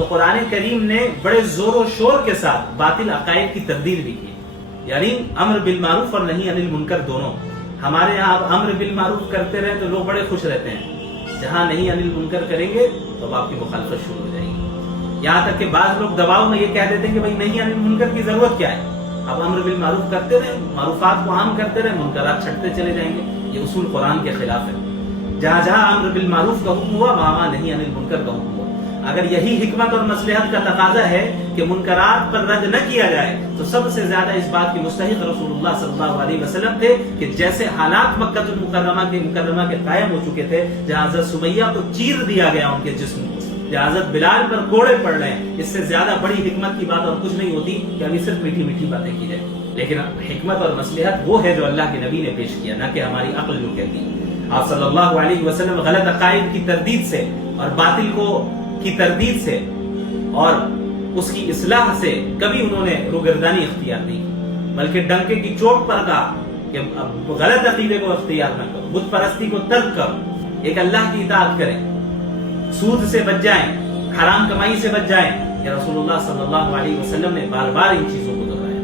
تو قرآن کریم نے بڑے زور و شور کے ساتھ باطل عقائد کی تردید بھی کی. یعنی امر بالمعروف اور نہی عن المنکر دونوں. ہمارے یہاں آپ امر بالمعروف کرتے رہے تو لوگ بڑے خوش رہتے ہیں، جہاں نہی عن المنکر کریں گے تو اب آپ کی مخالفت شروع ہو جائے گی. یہاں تک کہ بعض لوگ دباؤ میں یہ کہہ دیتے ہیں کہ بھائی نہی عن المنکر کی ضرورت کیا ہے، اب امر بالمعروف کرتے رہے، معروفات کو عام کرتے رہے، منکرات چھٹتے چلے جائیں گے. یہ اصول قرآن کے خلاف ہے. جہاں جہاں امر بالمعروف کا حکم ہوا وہاں نہی عن المنکر کا حکم ہوا. اگر یہی حکمت اور مصلحت کا تقاضا ہے کہ منکرات پر رد نہ کیا جائے تو سب سے زیادہ اس بات کی مستحق رسول اللہ صلی اللہ علیہ وسلم تھے کہ جیسے حالات مکہ المکرمہ کے قائم ہو چکے تھے، جہاں حضرت سمیہ کو چیر دیا گیا ان کے جسم کو، جہاں حضرت بلال پر کوڑے پڑ رہے ہیں، اس سے زیادہ بڑی حکمت کی بات اور کچھ نہیں ہوتی کہ ابھی صرف میٹھی میٹھی باتیں کی جائیں. لیکن حکمت اور مصلحت وہ ہے جو اللہ کے نبی نے پیش کیا، نہ کہ ہماری عقل جو کہتی ہے. آپ صلی اللہ علیہ وسلم غلط عقائد کی تردید سے اور باطل کی تردید سے اور اس کی اصلاح سے کبھی انہوں نے روگردانی اختیار نہیں کی، بلکہ ڈنکے کی چوٹ پر کہا کہ غلط عقیدے کو اختیار نہ کرو، بت پرستی کو ترک کرو، ایک اللہ کی اطاعت کریں، سود سے بچ جائیں، حرام کمائی سے بچ جائیں. یا رسول اللہ صلی اللہ علیہ وسلم نے بار بار ان چیزوں کو